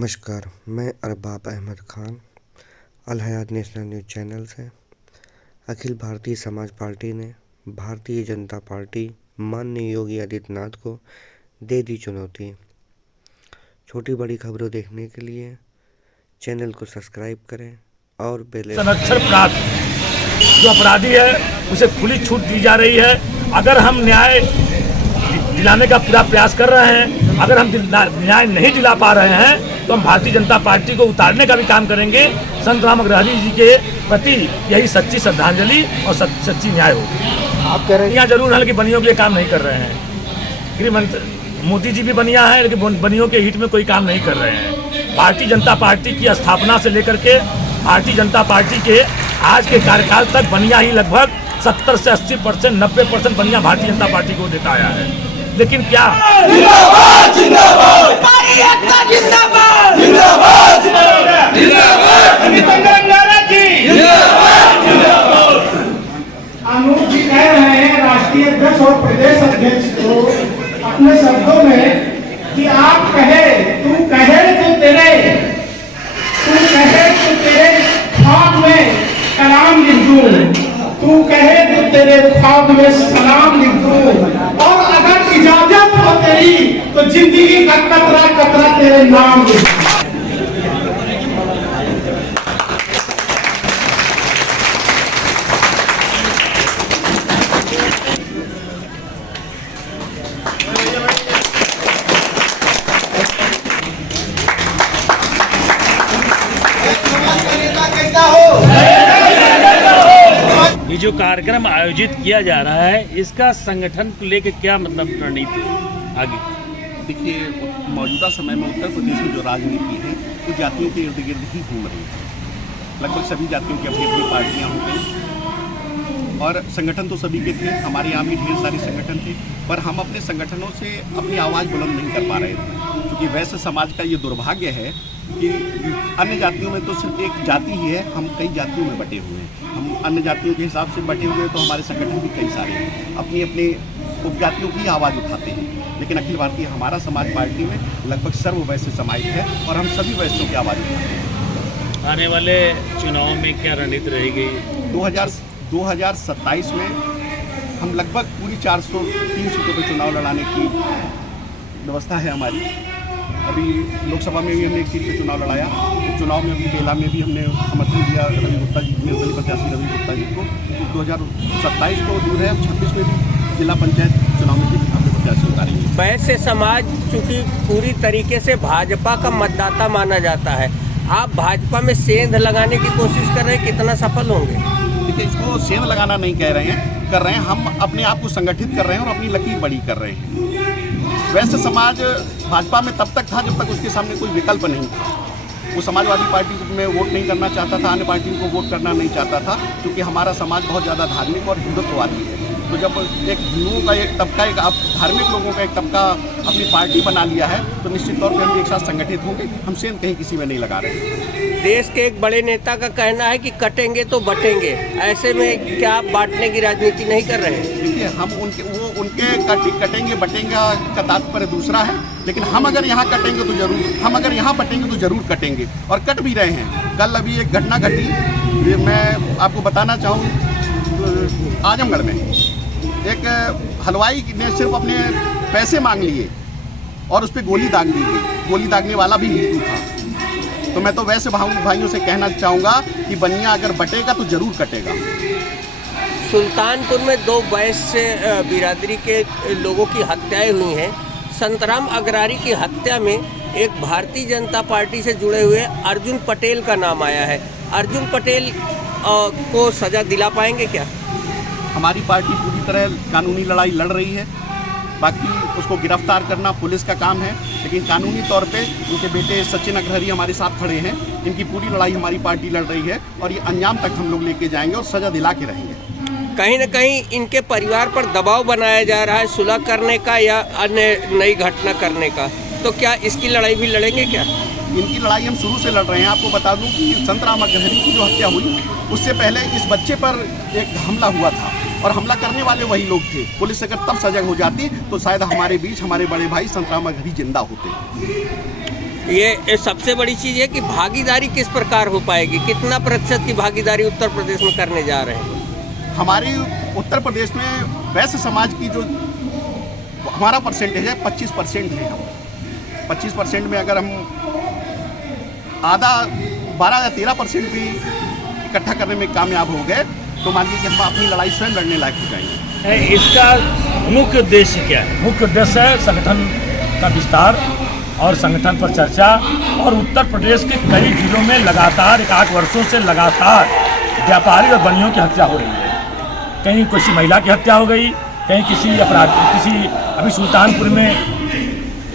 नमस्कार, मैं अरबाब अहमद खान अल हयात national news channel से। अखिल भारतीय समाज पार्टी ने भारतीय जनता पार्टी माननीय योगी आदित्यनाथ को दे दी चुनौती। छोटी बड़ी खबरों देखने के लिए चैनल को सब्सक्राइब करें और बेल संरक्षण जो अपराधी है उसे खुली छूट दी जा रही है। अगर हम न्याय दिलाने का पूरा प्रयास कर रहे हैं, अगर हम न्याय नहीं दिला पा रहे हैं तो हम भारतीय जनता पार्टी को उतारने का भी काम करेंगे। संत राम अग्रहरी जी के प्रति यही सच्ची श्रद्धांजलि और सच्ची न्याय होगी। आप कह रहे हैं यहाँ जरूर है कि बनियों के लिए काम नहीं कर रहे हैं। गृह मंत्री मोदी जी भी बनिया है, लेकिन बनियों के हित में कोई काम नहीं कर रहे हैं। भारतीय जनता पार्टी की स्थापना से लेकर के भारतीय जनता पार्टी के आज के कार्यकाल तक बनिया ही लगभग 70 से 80%, 90% बनिया भारतीय जनता पार्टी को देता आया है। लेकिन क्या जिंदाबाद जिंदाबाद हमारी एकता जिंदाबाद जिंदाबाद जिंदाबाद जिंदाबाद अनूप जी कह रहे हैं राष्ट्रीय अध्यक्ष और प्रदेश अध्यक्ष को अपने शब्दों में कि आप कहे तू तेरे ख्वाब में कलाम लिख दूं, तू कहे तो तेरे ख्वाब में सलाम लिख दूं, और अगर इजाजत हो तेरी तो जिंदगी का कतरा कतरा तेरे नाम लिख दूं। ये जो कार्यक्रम आयोजित किया जा रहा है, इसका संगठन को लेकर क्या मतलब रणनीति आगे? देखिए, मौजूदा समय में उत्तर प्रदेश में जो राजनीति है वो जातियों के इर्द गिर्द ही घूम रही है। लगभग सभी जातियों की अपनी अपनी पार्टियाँ हो गई और संगठन तो सभी के थे। हमारे यहाँ भी ढेर सारे संगठन थे, पर हम अपने संगठनों से अपनी आवाज़ बुलंद नहीं कर पा रहे थे, क्योंकि वैश्य समाज का ये दुर्भाग्य है कि अन्य जातियों में तो सिर्फ एक जाति ही है, हम कई जातियों में बटे हुए हैं। हम अन्य जातियों के हिसाब से बटे हुए हैं, तो हमारे संगठन भी कई सारे हैं, अपनी अपनी उपजातियों की आवाज़ उठाते हैं। लेकिन अखिल भारतीय हमारा समाज पार्टी में लगभग सर्व वैश्य समाज है और हम सभी वैश्यों की आवाज़ उठाते हैं। आने वाले चुनाव में क्या रणनीति रहेगी? 2027 में हम लगभग पूरी 403 सीटों पर चुनाव लड़ाने की व्यवस्था है हमारी। अभी लोकसभा में भी हमने एक सीट पे चुनाव लड़ाया, तो चुनाव में अभी बेला में भी हमने समर्थन दिया रवि गुप्ता जी, निर्दलीय प्रत्याशी रवि गुप्ता जी को। 2027 को दूर है, 26 में भी जिला पंचायत चुनाव में भी अपने प्रत्याशी उतारेंगे। वैश्य समाज चूँकि पूरी तरीके से भाजपा का मतदाता माना जाता है, आप भाजपा में सेंध लगाने की कोशिश कर रहे हैं, कितना सफल होंगे? देखिए, इसको सेंध लगाना नहीं कर रहे हैं, हम अपने आप को संगठित कर रहे हैं और अपनी लकीर बड़ी कर रहे हैं। वैश्य समाज भाजपा में तब तक था जब तक उसके सामने कोई विकल्प नहीं था। वो समाजवादी पार्टी में वोट नहीं करना चाहता था, अन्य पार्टियों को वोट करना नहीं चाहता था, क्योंकि हमारा समाज बहुत ज़्यादा धार्मिक और हिंदुत्ववादी है। तो जब एक हिंदुओं का एक तबका, एक धार्मिक लोगों का एक तबका अपनी पार्टी बना लिया है, तो निश्चित तौर पर हम एक साथ संगठित होंगे। हम सेंध कहीं किसी में नहीं लगा रहे। देश के एक बड़े नेता का कहना है कि कटेंगे तो बटेंगे, ऐसे में क्या आप बांटने की राजनीति नहीं कर रहे हैं? देखिए, हम उनके कटेंगे बटेंगे का तात्पर्य दूसरा है, लेकिन हम अगर यहाँ कटेंगे तो जरूर, हम अगर यहाँ बटेंगे तो जरूर कटेंगे, और कट भी रहे हैं। कल अभी एक घटना घटी, ये मैं आपको बताना चाहूँ। आजमगढ़ में एक हलवाई ने सिर्फ अपने पैसे मांग लिए और उस पर गोली दाग दी गई। गोली दागने वाला भी हिंदू था। तो मैं तो वैसे भाइयों से कहना चाहूँगा कि बनिया अगर बटेगा तो जरूर कटेगा। सुल्तानपुर में 2 वैश्य बिरादरी के लोगों की हत्याएं हुई हैं। संतराम अग्रहरी की हत्या में एक भारतीय जनता पार्टी से जुड़े हुए अर्जुन पटेल का नाम आया है। अर्जुन पटेल को सजा दिला पाएंगे क्या? हमारी पार्टी पूरी तरह कानूनी लड़ाई लड़ रही है। बाकी उसको गिरफ्तार करना पुलिस का काम है, लेकिन कानूनी तौर पे उनके बेटे सचिन अग्रहरी हमारे साथ खड़े हैं। इनकी पूरी लड़ाई हमारी पार्टी लड़ रही है और ये अंजाम तक हम लोग लेके जाएंगे और सजा दिला के रहेंगे। कहीं न कहीं इनके परिवार पर दबाव बनाया जा रहा है सुलह करने का या अन्य नई घटना करने का, तो क्या इसकी लड़ाई भी लड़ेंगे क्या? इनकी लड़ाई हम शुरू से लड़ रहे हैं। आपको बता दूं कि संत राम अग्रहरी की जो हत्या हुई, उससे पहले इस बच्चे पर एक हमला हुआ था और हमला करने वाले वही लोग थे। पुलिस अगर तब सजग हो जाती तो शायद हमारे बीच हमारे बड़े भाई संत राम अग्रहरी जिंदा होते। ये सबसे बड़ी चीज़ है कि भागीदारी किस प्रकार हो पाएगी, कितना प्रतिशत की भागीदारी उत्तर प्रदेश में करने जा रहे हैं? हमारी उत्तर प्रदेश में वैश्य समाज की जो हमारा परसेंटेज है 25% है। हम 25% में अगर हम आधा 12 या 13% भी इकट्ठा करने में कामयाब हो गए तो मानिए कि हम अपनी लड़ाई स्वयं लड़ने लायक हो जाएंगे। इसका मुख्य उद्देश्य क्या है? मुख्य उद्देश्य है संगठन का विस्तार और संगठन पर चर्चा। और उत्तर प्रदेश के कई जिलों में लगातार 8 वर्षों से लगातार व्यापारी और बनियों की हत्या हो रही है। कहीं किसी महिला की हत्या हो गई, कहीं किसी अभी सुल्तानपुर में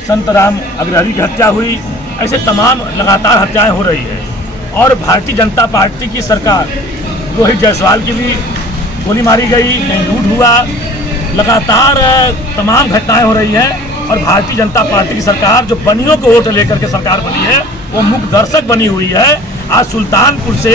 संत राम अग्रहरी की हत्या हुई। ऐसे तमाम लगातार हत्याएं हो रही है। और भारतीय जनता पार्टी की सरकार, रोहित जायसवाल की भी गोली मारी गई, कहीं लूट हुआ, लगातार तमाम घटनाएं हो रही हैं। और भारतीय जनता पार्टी की सरकार जो बनियों को वोट लेकर के सरकार बनी है वो मुख्य दर्शक बनी हुई है। आज सुल्तानपुर से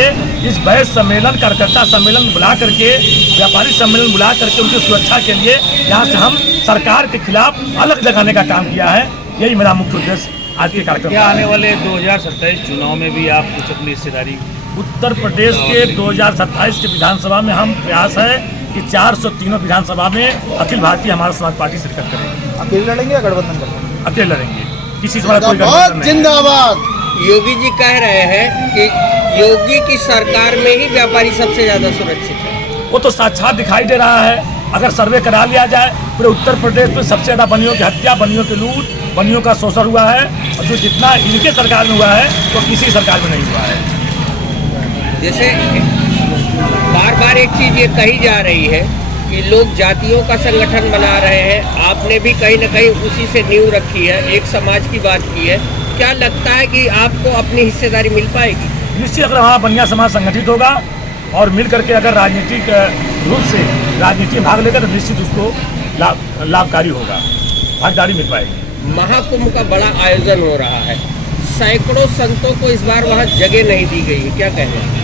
इस वैश्य सम्मेलन, कार्यकर्ता सम्मेलन बुला करके, व्यापारी सम्मेलन बुला करके उनकी सुरक्षा के लिए यहाँ से हम सरकार के खिलाफ अलग जगाने का काम किया है। यही मेरा मुख्य उद्देश्य आज के कार्यक्रम। क्या आने वाले 2027 चुनाव में भी आप कुछ अपनी हिस्सेदारी? उत्तर प्रदेश के 2027 के विधानसभा में हम प्रयास है कि 403 विधानसभा में अखिल भारतीय हमारा समाज पार्टी शिरकत करेगी। अकेले लड़ेंगे या गठबंधन करेंगे? अकेले लड़ेंगे, किसी से बड़ा कोई गठबंधन नहीं। जिंदाबाद। योगी जी कह रहे हैं कि योगी की सरकार में ही व्यापारी सबसे ज़्यादा सुरक्षित है। वो तो साक्षात दिखाई दे रहा है। अगर सर्वे करा लिया जाए पूरे उत्तर प्रदेश में सबसे ज़्यादा बनियों की हत्या, बनियों की लूट, बनियों का शोषण हुआ है। और जो जितना इनके सरकार में हुआ है तो किसी सरकार में नहीं हुआ है। जैसे बार बार एक चीज़ ये कही जा रही है कि लोग जातियों का संगठन बना रहे हैं। आपने भी कहीं ना कहीं उसी से नींव रखी है, एक समाज की बात की है। क्या लगता है कि आपको अपनी हिस्सेदारी मिल पाएगी? निश्चित, अगर वहाँ बनिया समाज संगठित होगा और मिल करके अगर राजनीतिक रूप से राजनीति में भाग लेगा तो निश्चित उसको लाभकारी होगा, भागीदारी मिल पाएगी। महाकुंभ का बड़ा आयोजन हो रहा है, सैकड़ों संतों को इस बार वहाँ जगह नहीं दी गई है, क्या कहना है?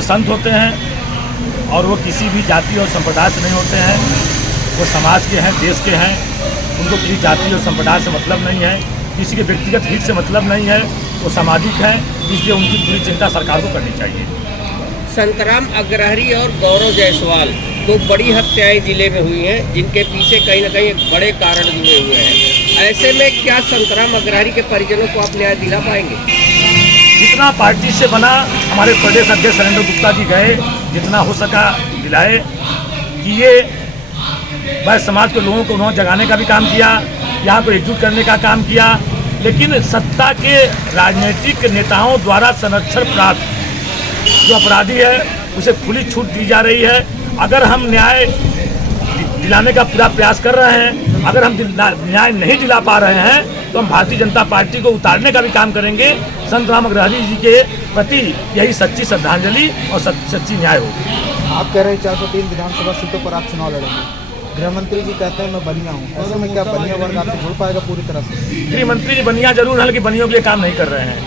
संत होते हैं और वो किसी भी जाति और संप्रदाय से नहीं होते हैं। वो समाज के हैं, देश के हैं। उनको किसी जाति और संप्रदाय से मतलब नहीं है, किसी के व्यक्तिगत हित से मतलब नहीं है। वो सामाजिक हैं, इसलिए उनकी पूरी चिंता सरकार को करनी चाहिए। संतराम अग्रहरी और गौरव जायसवाल दो बड़ी हत्याएं जिले में हुई हैं, जिनके पीछे कहीं ना कहीं एक बड़े कारण जुड़े हुए हैं। ऐसे में क्या संतराम अग्रहरी के परिजनों को आप न्याय दिला पाएंगे? जितना पार्टी से बना, हमारे प्रदेश अध्यक्ष सुरेंद्र गुप्ता जी गए, जितना हो सका दिलाए, किए। वह समाज के लोगों को उन्होंने जगाने का भी काम किया, यहाँ को एकजुट करने का काम किया। लेकिन सत्ता के राजनीतिक नेताओं द्वारा संरक्षण प्राप्त जो अपराधी है उसे खुली छूट दी जा रही है। अगर हम न्याय दिलाने का पूरा प्रयास कर रहे हैं, अगर हम न्याय नहीं दिला पा रहे हैं तो हम भारतीय जनता पार्टी को उतारने का भी काम करेंगे। संत राम अग्रहरी जी के प्रति यही सच्ची श्रद्धांजलि और सच्ची न्याय होगी। आप कह रहे हैं 403 विधानसभा सीटों पर आप चुनाव लड़ेंगे। गृह मंत्री जी कहते हैं मैं बनिया हूँ, ऐसे में क्या बनिया वर्ग आपसे जुड़ पाएगा पूरी तरह से? गृह मंत्री जी बनिया जरूर है, लेकिन बनियों के लिए काम नहीं कर रहे हैं।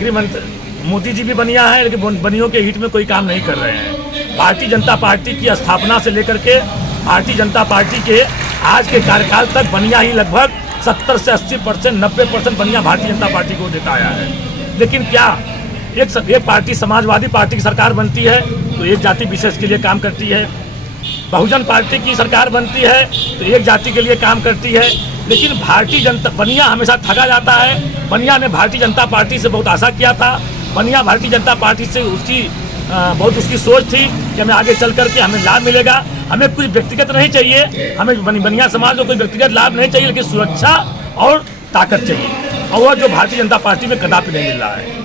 गृह मंत्री मोदी जी भी बनिया है, लेकिन बनियों के हित में कोई काम नहीं कर रहे हैं। भारतीय जनता पार्टी की स्थापना से लेकर के भारतीय जनता पार्टी के आज के कार्यकाल तक बनिया ही लगभग 70 से 80%, 90% बनिया भारतीय जनता पार्टी को देता आया है। लेकिन क्या एक पार्टी समाजवादी पार्टी की सरकार बनती है तो एक जाति विशेष के लिए काम करती है, बहुजन पार्टी की सरकार बनती है तो एक जाति के लिए काम करती है। लेकिन भारतीय जनता बनिया हमेशा ठगा जाता है। बनिया ने भारतीय जनता पार्टी से बहुत आशा किया था। बनिया भारतीय जनता पार्टी से उसकी सोच थी कि हमें आगे चल करके हमें लाभ मिलेगा। हमें कोई व्यक्तिगत नहीं चाहिए, हमें बनिया समाज को कोई व्यक्तिगत लाभ नहीं चाहिए, लेकिन सुरक्षा और ताकत चाहिए, और वह जो भारतीय जनता पार्टी में कदापि नहीं मिल रहा है।